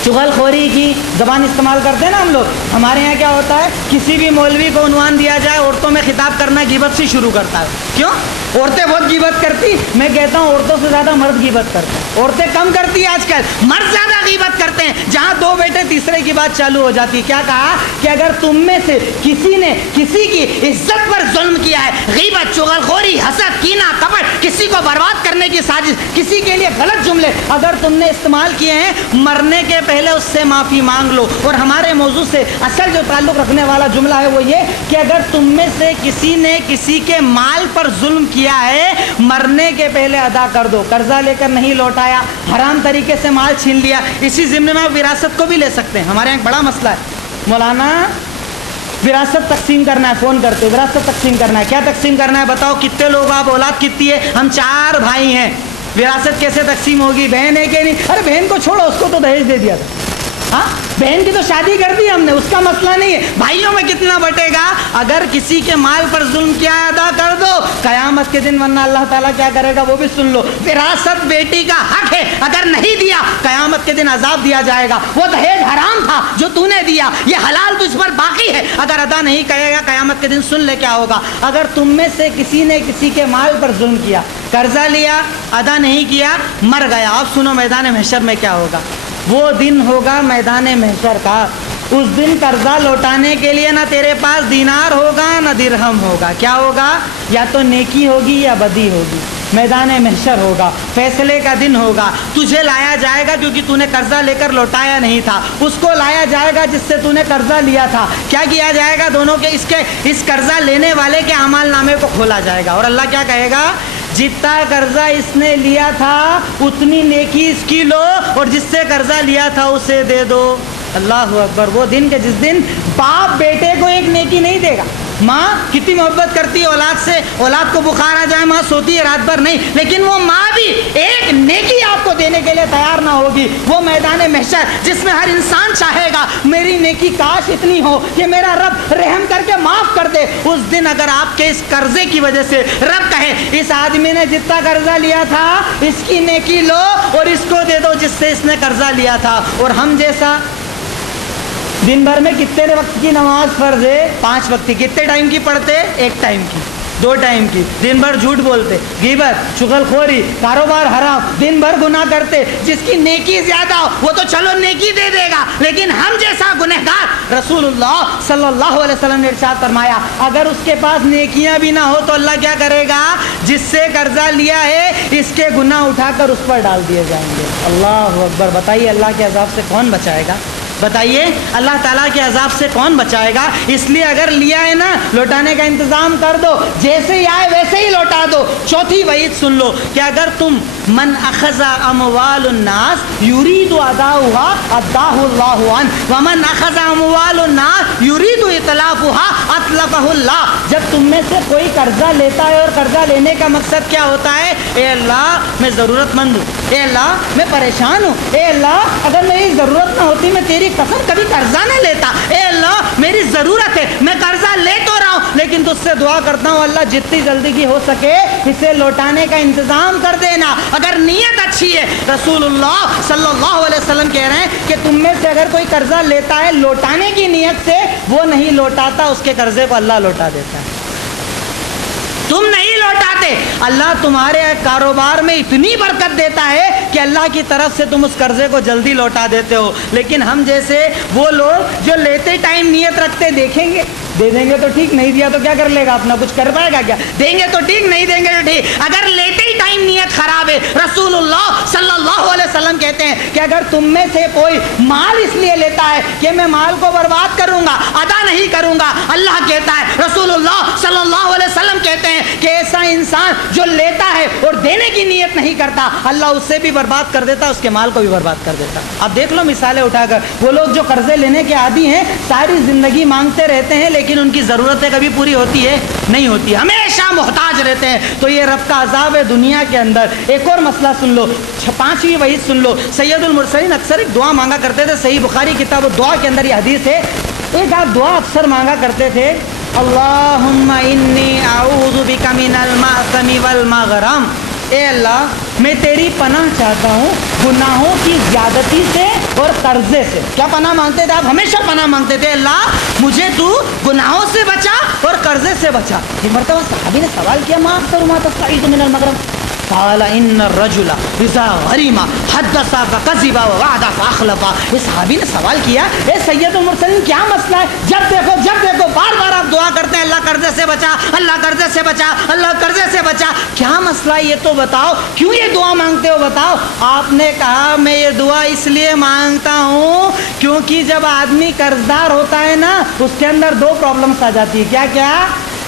چغل خوری کی زبان استعمال کرتے ہیں نا ہم لوگ. ہمارے یہاں کیا ہوتا ہے کسی بھی مولوی کو عنوان دیا جائے عورتوں میں خطاب کرنا غیبت سے شروع کرتا ہے. کیوں؟ عورتیں بہت غیبت کرتی, میں کہتا ہوں عورتوں سے زیادہ مرد غیبت کرتے ہیں. عورتیں کم کرتی ہیں آج کل, مرد زیادہ غیبت کرتے ہیں. جہاں دو بیٹے تیسرے کی بات چالو ہو جاتی. کیا کہا کہ اگر تم میں سے کسی نے کسی کی عزت پر ظلم کیا ہے, غیبت, چغل خوری, حسد, کینہ, کپٹ, کسی کو برباد کرنے کی سازش, کسی کے لیے غلط جملے اگر تم نے استعمال کیے ہیں مرنے کے پہلے اس سے معافی مانگ لو. اور ہمارے موضوع سے اصل جو تعلق رکھنے والا جملہ ہے وہ یہ کہ اگر تم میں سے کسی نے کسی کے مال پر ظلم کیا ہے مرنے کے پہلے ادا کر دو. قرضہ لے کر نہیں لوٹایا, حرام طریقے سے مال چھین لیا, اسی ضمن میں آپ وراثت کو بھی لے سکتے ہیں. ہمارے یہاں ایک بڑا مسئلہ ہے, مولانا وراثت تقسیم کرنا ہے, فون کرتے وراثت تقسیم کرنا ہے. کیا تقسیم کرنا ہے بتاؤ, کتنے لوگ, آپ اولاد کتنی ہے؟ ہم 4 بھائی ہیں, وراثت کیسے تقسیم ہوگی؟ بہن ہے کہ نہیں؟ ارے بہن کو چھوڑو, اس کو تو دہیج دے دیا تھا. ہاں بہن کی تو شادی کر دی ہم نے, اس کا مسئلہ نہیں ہے. بھائیوں میں کتنا بٹے گا؟ اگر کسی کے مال پر ظلم کیا ہے ادا کر دو قیامت کے دن, ورنہ اللہ تعالیٰ کیا کرے گا وہ بھی سن لو. وراثت بیٹی کا حق ہے, اگر نہیں دیا قیامت کے دن عذاب دیا جائے گا. وہ دہیج حرام تھا جو تو نے دیا, یہ حلال تجھ پر باقی ہے, اگر ادا نہیں کرے گا قیامت کے دن سن لے کیا ہوگا. اگر تم میں سے کسی نے کسی کے مال پر ظلم کیا, قرضہ لیا, ادا نہیں کیا, مر گیا, اب سنو میدان محشر میں کیا ہوگا. وہ دن ہوگا میدان محشر کا, اس دن قرضہ لوٹانے کے لیے نہ تیرے پاس دینار ہوگا نہ درہم ہوگا. کیا ہوگا؟ یا تو نیکی ہوگی یا بدی ہوگی. میدان محشر ہوگا, فیصلے کا دن ہوگا. تجھے لایا جائے گا کیونکہ تو نے قرضہ لے کر لوٹایا نہیں تھا, اس کو لایا جائے گا جس سے تو نے قرضہ لیا تھا. کیا کیا جائے گا؟ دونوں کے اس قرضہ لینے والے کے اعمال نامے کو کھولا جائے گا, اور اللہ کیا کہے گا, جتنا قرضہ اس نے لیا تھا اتنی نیکی اس کی لو, اور جس سے قرضہ لیا تھا اسے دے دو. اللہ اکبر. وہ دن کہ جس دن باپ بیٹے کو ایک نیکی نہیں دے گا. ماں کتنی محبت کرتی ہے اولاد سے, اولاد کو بخار آ جائے ماں سوتی ہے رات بھر نہیں, لیکن وہ ماں بھی ایک نیکی آپ کو دینے کے لیے تیار نہ ہوگی. وہ میدان محشر جس میں ہر انسان چاہے گا میری نیکی کاش اتنی ہو کہ میرا رب رحم کر کے معاف کر دے. اس دن اگر آپ کے اس قرضے کی وجہ سے رب کہے اس آدمی نے جتنا قرضہ لیا تھا اس کی نیکی لو اور اس کو دے دو جس سے اس نے قرضہ لیا تھا. اور ہم جیسا دن بھر میں کتنے وقت کی نماز فرض ہے؟ 5 وقت کی. کتنے ٹائم کی پڑھتے؟ 1 ٹائم کی, 2 ٹائم کی. دن بھر جھوٹ بولتے, غیبت, چغل خوری, کاروبار حرام, دن بھر گناہ کرتے. جس کی نیکی زیادہ ہو وہ تو چلو نیکی دے دے گا, لیکن ہم جیسا گنہگار رسول اللہ صلی اللہ علیہ وسلم نے ارشاد فرمایا اگر اس کے پاس نیکیاں بھی نہ ہو تو اللہ کیا کرے گا؟ جس سے قرضہ لیا ہے اس کے گناہ اٹھا کر اس پر ڈال دیے جائیں گے۔ اللہ اکبر۔ بتائیے اللہ کے عذاب سے کون بچائے گا؟ بتائیے اللہ تعالیٰ کے عذاب سے کون بچائے گا؟ اس لیے اگر لیا ہے نا لوٹانے کا انتظام کر دو، جیسے ہی آئے ویسے ہی لوٹا دو۔ چوتھی وعید سن لو کہ اگر تم من اخذ اموال الناس یرید اداؤها اداہ اللہ عنہ ومن اخذ اموال الناس یرید اتلافها اتلفہ اللہ۔ جب تم میں سے کوئی قرضہ لیتا ہے اور قرضہ لینے کا مقصد کیا ہوتا ہے؟ اے اللہ میں ضرورت مند ہوں، اے اللہ میں پریشان ہوں، اے اللہ اگر میری ضرورت نہ ہوتی میں تیری قسم کبھی قرضہ نہ لیتا، اے اللہ میری ضرورت ہے میں قرضہ لے تو رہا ہوں لیکن تجھ سے دعا کرتا ہوں اللہ جتنی جلدی کی ہو سکے اسے لوٹانے کا انتظام کر دینا۔ اگر نیت اچھی ہے، رسول اللہ صلی اللہ علیہ وسلم کہہ رہے ہیں کہ تم میں سے اگر کوئی قرضہ لیتا ہے لوٹانے کی نیت سے، وہ نہیں لوٹاتا اس کے قرضے کو اللہ لوٹا دیتا ہے۔ تم نہیں لوٹاتے، اللہ تمہارے کاروبار میں اتنی برکت دیتا ہے کہ اللہ کی طرف سے تم اس قرضے کو جلدی لوٹا دیتے ہو۔ لیکن ہم جیسے وہ لوگ جو لیتے ٹائم نیت رکھتے دیکھیں گے، دے دیں گے تو ٹھیک، نہیں دیا تو کیا کر لے گا؟ اپنا کچھ کر پائے گا کیا؟ دیں گے تو ٹھیک، نہیں دیں گے تو ٹھیک۔ اگر لیتے ہی ٹائم نیت خراب ہے، رسول اللہ صلی اللہ علیہ وسلم کہتے ہیں کہ اگر تم میں سے کوئی مال اس لیے لیتا ہے کہ میں مال کو برباد کروں گا، ادا نہیں کروں گا، اللہ کہتا ہے، رسول اللہ صلی اللہ علیہ وسلم کہتے ہیں کہ ایسا انسان جو لیتا ہے اور دینے کی نیت نہیں کرتا، اللہ اسے بھی برباد کر دیتا، اس کے مال کو بھی برباد کر دیتا۔ اب دیکھ لو مثالیں اٹھا کر، وہ لوگ جو قرضے لینے کے عادی ہیں ساری زندگی مانگتے رہتے ہیں لیکن ان کی ضرورتیں کبھی پوری ہوتی ہے نہیں ہوتی، ہمیشہ محتاج رہتے ہیں۔ تو یہ رب کا عذاب ہے دنیا کے اندر۔ ایک اور مسئلہ سن لو، پانچویں وعید سن لو۔ سید المرسلین اکثر ایک دعا مانگا کرتے تھے، صحیح بخاری کتاب الدعا کے اندر یہ حدیث ہے، ایک آپ دعا اکثر مانگا کرتے تھے، اللہم انی اعوذ بک من المأثم والمغرم۔ اے اللہ میں تیری پناہ چاہتا ہوں گناہوں کی زیادتی سے اور قرضے سے۔ کیا پناہ مانگتے تھے آپ؟ ہمیشہ پناہ مانگتے تھے، اللہ مجھے تو گناہوں سے بچا اور قرضے سے بچا۔ ایک مرتبہ صحابی نے سوال کیا، ما اکثر ما تستعیذ من المغرم؟ قال ان الرجل اذا غرم حدث فكذب ووعد فاخلف۔ یہ صحابی نے سوال کیا، اے سید المرسلین کیا مسئلہ ہے؟ جب دیکھو بار بار آپ دعا کرتے ہیں اللہ قرضے سے بچا، اللہ قرضے سے بچا، اللہ قرضے سے بچا، کیا مسئلہ ہے یہ تو بتاؤ، کیوں یہ دعا مانگتے ہو بتاؤ؟ آپ نے کہا میں یہ دعا اس لیے مانگتا ہوں کیونکہ جب آدمی قرضدار ہوتا ہے نا اس کے اندر دو پرابلمس آ جاتی ہے۔ کیا کیا؟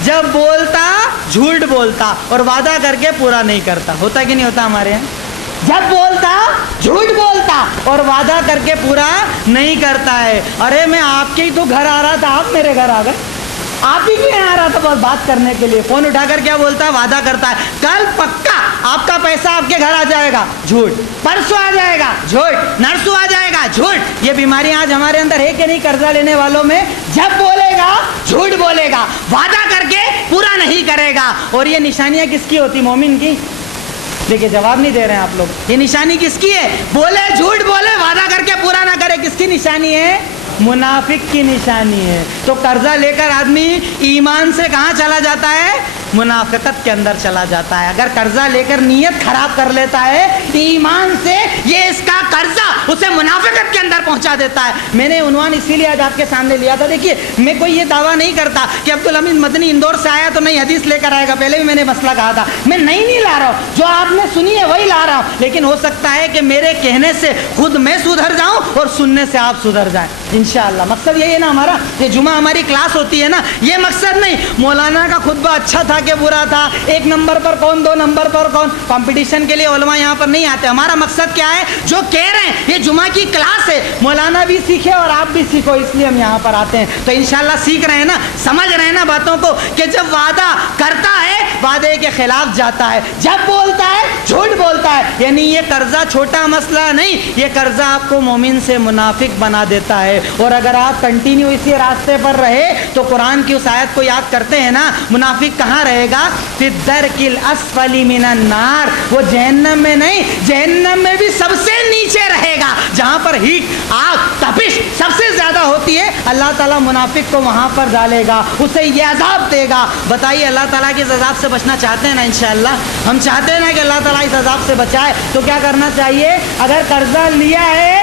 جب بولتا جھوٹ بولتا اور وعدہ کر کے پورا نہیں کرتا، ہوتا کہ نہیں ہوتا ہمارے یہاں؟ جب بولتا جھوٹ بولتا اور وعدہ کر کے پورا نہیں کرتا ہے۔ ارے میں آپ کے ہی تو گھر آ رہا تھا، آپ میرے گھر آ گئے، آپ ہی کیوں آ رہا تھا بس بات کرنے کے لیے، فون اٹھا کر کیا بولتا ہے؟ وعدہ کرتا ہے کل پکا آپ کا پیسہ آپ کے گھر آ جائے گا، جھوٹ، پرسوں آ جائے گا، جھوٹ، نرسوں آ جائے گا، جھوٹ۔ یہ بیماریاں آج ہمارے اندر ہے کہ نہیں قرضہ لینے والوں میں؟ جب بولے گا جھوٹ بولے گا، وعدہ کر کے پورا نہیں کرے گا۔ اور یہ نشانیاں کس کی ہوتی؟ مومن کی؟ دیکھیے جواب نہیں دے رہے ہیں آپ لوگ، یہ نشانی کس کی ہے؟ بولے جھوٹ بولے وعدہ کر کے پورا نہ کرے، کس کی نشانی ہے؟ منافق کی نشانی ہے۔ تو قرضہ لے کر آدمی ایمان سے کہاں چلا جاتا ہے؟ منافقت کے اندر چلا جاتا ہے۔ اگر قرضہ لے کر نیت خراب کر لیتا ہے ایمان سے، یہ اس کا قرضہ اسے منافقت کے اندر پہنچا دیتا ہے۔ میں نے عنوان اسی لیے آج آپ کے سامنے لیا تھا۔ دیکھیے میں کوئی یہ دعویٰ نہیں کرتا کہ عبدالحمید مدنی اندور سے آیا تو نئی حدیث لے کر آئے گا، پہلے بھی میں نے مسئلہ کہا تھا، میں نہیں لا رہا ہوں، جو آپ نے سنی ہے وہی لا رہا ہوں، لیکن ہو سکتا ہے کہ میرے کہنے سے خود میں سدھر جاؤں اور سننے سے آپ سدھر جائیں انشاءاللہ۔ مقصد یہی ہے نا ہمارا، یہ جمعہ ہماری کلاس ہوتی ہے نا، یہ مقصد نہیں مولانا کا خطبہ اچھا تھا کہ برا تھا، ایک نمبر پر کون، دو نمبر پر کون، کمپٹیشن کے لیے علماء یہاں پر نہیں آتے۔ ہمارا مقصد کیا ہے؟ جو کہہ رہے ہیں یہ جمعہ کی کلاس ہے، مولانا بھی سیکھے اور آپ بھی سیکھو، اس لیے ہم یہاں پر آتے ہیں۔ تو انشاءاللہ سیکھ رہے ہیں نا، سمجھ رہے ہیں نا باتوں کو، کہ جب وعدہ کرتا ہے وعدے کے خلاف جاتا ہے، جب بولتا ہے جھوٹ بولتا ہے۔ یعنی یہ قرضہ چھوٹا مسئلہ نہیں، یہ قرضہ آپ کو مومن سے منافق بنا دیتا ہے۔ اور اگر آپ کنٹینیو اسی راستے پر رہے تو قرآن کی اس آیت کو یاد کرتے ہیں نا، منافق کہاں رہے گا؟ فی الدرک الاسفل من النار، وہ جہنم میں نہیں، جہنم میں بھی سب سے نیچے رہے گا، جہاں پر ہیٹ، آگ، تپش سب سے زیادہ ہوتی ہے۔ اللہ تعالیٰ منافق کو وہاں پر ڈالے گا، اسے یہ عذاب دے گا۔ بتائیے اللہ تعالیٰ کے اس عذاب سے بچنا چاہتے ہیں نا؟ انشاءاللہ ہم چاہتے ہیں نا کہ اللہ تعالیٰ اس عذاب سے بچائے، تو کیا کرنا چاہیے؟ اگر قرضہ لیا ہے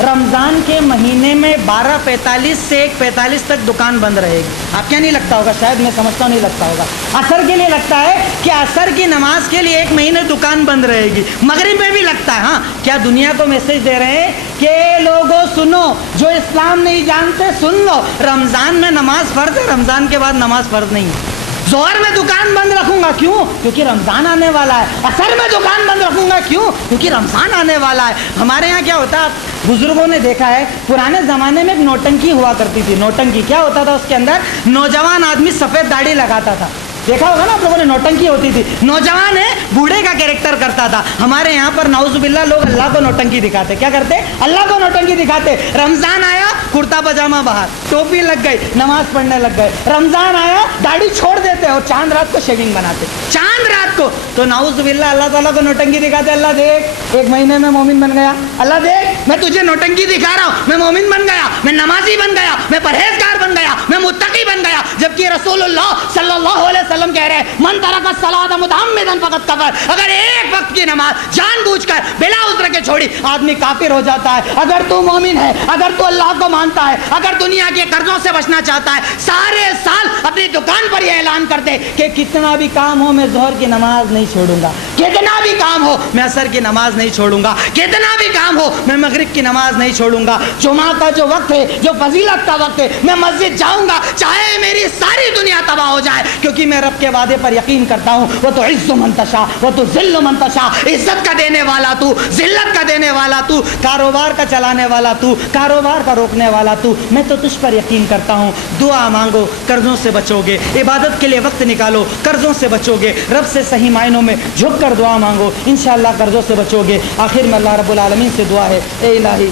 رمضان کے مہینے میں 12:45 سے 1:45 تک دکان بند رہے گی. آپ کیا نہیں لگتا ہوگا؟ شاید میں سمجھتا ہوں نہیں لگتا ہوگا. عصر کے لیے لگتا ہے کہ عصر کی نماز کے لیے 1 مہینے دکان بند رہے گی. مغرب میں بھی لگتا ہے. ہاں، کیا دنیا کو میسج دے رہے ہیں کہ لوگوں سنو، جو اسلام نہیں جانتے سن لو، رمضان میں نماز فرض ہے، رمضان کے بعد نماز فرض نہیں ہے. ظہر میں دکان بند رکھوں گا، کیوں؟ کیونکہ رمضان آنے والا ہے. عصر میں دکان بند رکھوں گا، کیوں؟ کیونکہ رمضان آنے والا ہے. ہمارے یہاں کیا ہوتا ہے، بزرگوں نے دیکھا ہے، پرانے زمانے میں ایک نوٹنکی ہوا کرتی تھی. نوٹنکی کیا ہوتا تھا؟ اس کے اندر نوجوان آدمی سفید داڑھی لگاتا تھا. دیکھا ہوگا نا آپ لوگوں نے، نوٹنکی ہوتی تھی. نوجوان ہے، بوڑھے کا کیریکٹر کرتا تھا. ہمارے یہاں پر نعوذ باللہ لوگ اللہ کو نوٹنکی دکھاتے. کیا کرتے؟ اللہ کو نوٹنکی دکھاتے. رمضان آیا، کرتا پاجامہ باہر، ٹوپی لگ گئی، نماز پڑھنے لگ گئے. رمضان آیا، داڑھی چھوڑ دیتے اور چاند رات کو شیونگ بناتے. چاند رات کو تو نعوذ باللہ اللہ تعالیٰ کو نوٹنکی دکھاتے. اللہ دیکھ، 1 مہینے میں مومن بن گیا. اللہ دیکھ، میں تجھے نوٹنکی دکھا رہا ہوں، میں مومن بن گیا، میں نمازی بن گیا، میں پرہیزگار بن گیا، میں متقی بن گیا. جبکہ رسول اللہ صلی اللہ علیہ وسلم کہہ رہے ہیں، من ترک الصلاۃ متعمدا فقد کفر. اگر ایک وقت کی نماز جان بوجھ کر بلا عذر کے چھوڑی، آدمی کافر ہو جاتا ہے. اگر تو مومن ہے، اگر تو اللہ کو مانتا ہے، اگر دنیا کے قرضوں سے بچنا چاہتا ہے، سارے سال اپنی دکان پر یہ اعلان کر دے کہ کتنا بھی کام ہو میں ظہر کی نماز نہیں چھوڑوں گا، کتنا بھی کام ہو میں عصر کی نماز نہیں چھوڑوں گا، کتنا بھی کام ہو میں مغرب کی نماز نہیں چھوڑوں گا. جمعہ کا جو وقت ہے، جو فضیلت کا وقت ہے، میں مسجد جاؤں گا چاہے میری ساری دنیا تباہ ہو جائے، کیونکہ میں رب کے وعدے پر یقین کرتا ہوں. وہ تو عز من تشاء وہ تو ذل من تشاء. عزت کا دینے والا تو، ذلت کا دینے والا تو، کاروبار کا چلانے والا تو، کاروبار کا روکنے والا تو. میں تو تجھ پر یقین کرتا ہوں. دعا مانگو، قرضوں سے بچو گے. عبادت کے لیے وقت نکالو، قرضوں سے بچو گے. رب سے صحیح معنوں میں جھک کر دعا مانگو، انشاءاللہ قرضوں سے بچو گے. آخر میں اللہ رب العالمین سے دعا ہے، اے الہی،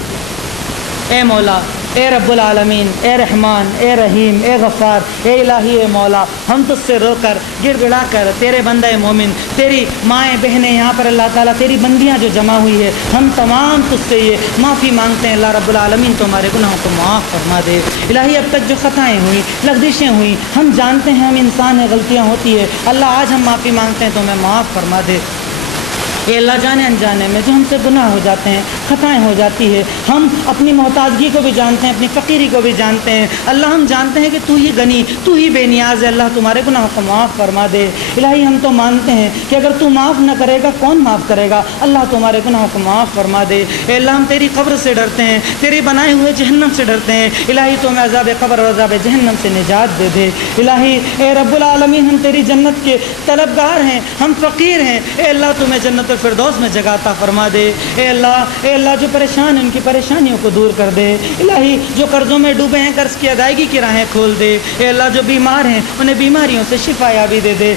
اے مولا، اے رب العالمین، اے رحمان، اے رحیم، اے غفار، اے الہی، اے مولا، ہم تجھ سے رو کر گر گڑا کر تیرے بندہ مومن، تیری مائیں بہنیں یہاں پر اللہ تعالیٰ، تیری بندیاں جو جمع ہوئی ہے، ہم تمام تجھ سے یہ معافی مانگتے ہیں. اللہ رب العالمین تو ہمارے گناہوں کو معاف فرما دے. الہی، اب تک جو خطائیں ہوئیں، لغزشیں ہوئیں، ہم جانتے ہیں ہم انسان ہیں، غلطیاں ہوتی ہے. اللہ آج ہم معافی مانگتے ہیں تو ہمیں معاف فرما دے. اے اللہ، جانے انجانے میں جو ہم سے گناہ ہو جاتے ہیں، خطائیں ہو جاتی ہے، ہم اپنی محتاجگی کو بھی جانتے ہیں، اپنی فقیری کو بھی جانتے ہیں. اللہ، ہم جانتے ہیں کہ تو ہی غنی، تو ہی بے نیاز ہے. اللہ، تمہارے گناہوں کو معاف فرما دے. الہی، ہم تو مانتے ہیں کہ اگر تو معاف نہ کرے گا کون معاف کرے گا. اللہ، تمہارے گناہوں کو معاف فرما دے. اے اللہ، ہم تیری قبر سے ڈرتے ہیں، تیرے بنائے ہوئے جہنم سے ڈرتے ہیں. الہی، تو ہمیں عذاب قبر اور عذاب جہنم سے نجات دے دے. الہی، اے رب العالمین، ہم تیری جنت کے طلبگار ہیں، ہم فقیر ہیں. اے اللہ، تمہیں جنت الفردوس میں جگہ عطا فرما دے. اے اللہ، جو پریشان ہیں ان کی پریشانیوں کو دور کر دے. الہی، جو قرضوں میں ڈوبے ہیں قرض کی ادائیگی کی راہیں کھول دے. اے اللہ، جو بیمار ہیں انہیں بیماریوں سے شفا یابی دے دے.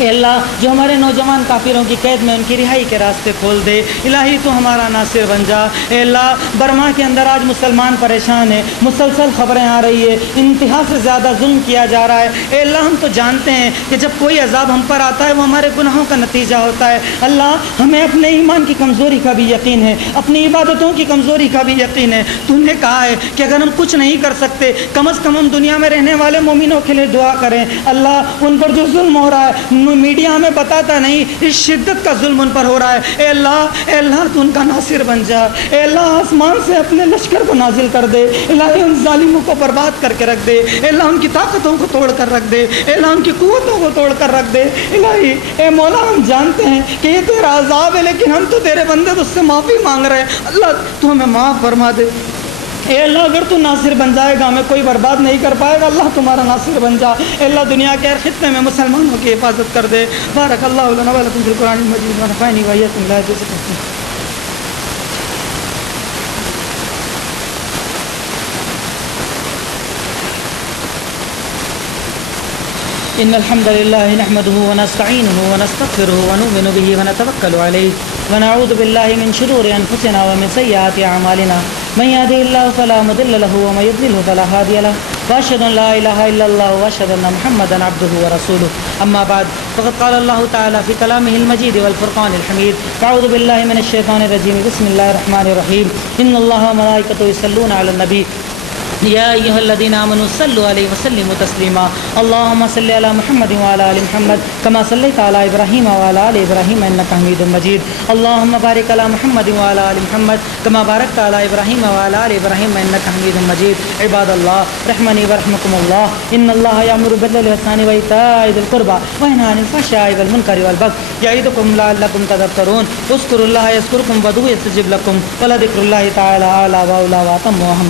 اے اللہ، جو ہمارے نوجوان کافروں کی قید میں ان کی رہائی کے راستے کھول دے. الہی، تو ہمارا ناصر بن جا. اے اللہ، برما کے اندر آج مسلمان پریشان ہیں، مسلسل خبریں آ رہی ہے، انتہا سے زیادہ ظلم کیا جا رہا ہے. اے اللہ، ہم تو جانتے ہیں کہ جب کوئی عذاب ہم پر آتا ہے وہ ہمارے گناہوں کا نتیجہ ہوتا ہے. اللہ، ہمیں اپنے ایمان کی کمزوری کا بھی یقین ہے، اپنی عبادتوں کی کمزوری کا بھی یقین ہے. تو نے کہا ہے کہ اگر ہم کچھ نہیں کر سکتے کم از کم ہم دنیا میں رہنے والے مومنوں کے لیے دعا کریں. اللہ، ان پر جو ظلم ہو رہا ہے میڈیا ہمیں بتاتا نہیں، اس شدت کا ظلم ان پر ہو رہا ہے. اے اللہ، تو ان کا ناصر بن جا. اے اللہ، آسمان سے اپنے لشکر کو نازل کر دے. الہی، ان ظالموں کو برباد کر کے رکھ دے. اے اللہ، ان کی طاقتوں کو توڑ کر رکھ دے. اے اللہ، ان کی قوتوں کو توڑ کر رکھ دے. الہی، اے مولا، ہم جانتے ہیں کہ یہ تیرا عذاب ہے، لیکن ہم تو تیرے بندے، تجھ سے معافی مانگ رہے ہیں. اللہ، تو ہمیں معاف فرما دے. اے اللہ، اگر تو ناصر بن جائے گا ہمیں کوئی برباد نہیں کر پائے گا. اللہ، تمہارا ناصر بن جا. اے اللہ، دنیا کے ہر خطے میں مسلمانوں کی حفاظت کر دے. بارک اللہ لنا و لکم فی القرآن المجید و نفعنی و ایاکم بآیات الذکر. إن الحمد لله نحمده ونستعينه ونستغفره ونؤمن به ونتوكل عليه ونعوذ بالله من شرور أنفسنا ومن سيئات أعمالنا من يهده الله فلا مضل له ومن يضلل فلا هادي له وأشهد أن لا إله إلا الله وأشهد أن محمدا عبده ورسوله. أما بعد، فقد قال الله تعالى في كلامه المجيد والفرقان الحميد: أعوذ بالله من الشيطان الرجيم، بسم الله الرحمن الرحيم. إن الله وملائكته يصلون على النبي يا أيها الذين آمنوا صلوا عليه وسلموا تسليما اللهم صل على محمد وعلى آل محمد كما صليت على إبراهيم وعلى آل إبراهيم إنك حميد مجيد اللهم بارك على محمد وعلى آل محمد كما باركت على إبراهيم وعلى آل إبراهيم إنك حميد مجيد عباد الله رحمني ورحمكم الله إن الله يأمر بالعدل والإحسان وإيتاء ذي القربى وينهى عن الفحشاء والمنكر والبغي يعظكم لعلكم تذكرون اذكروا الله يذكركم وادعوه يستجب لكم ولذكر الله تعالى أعلى وأولى وأتم وأهم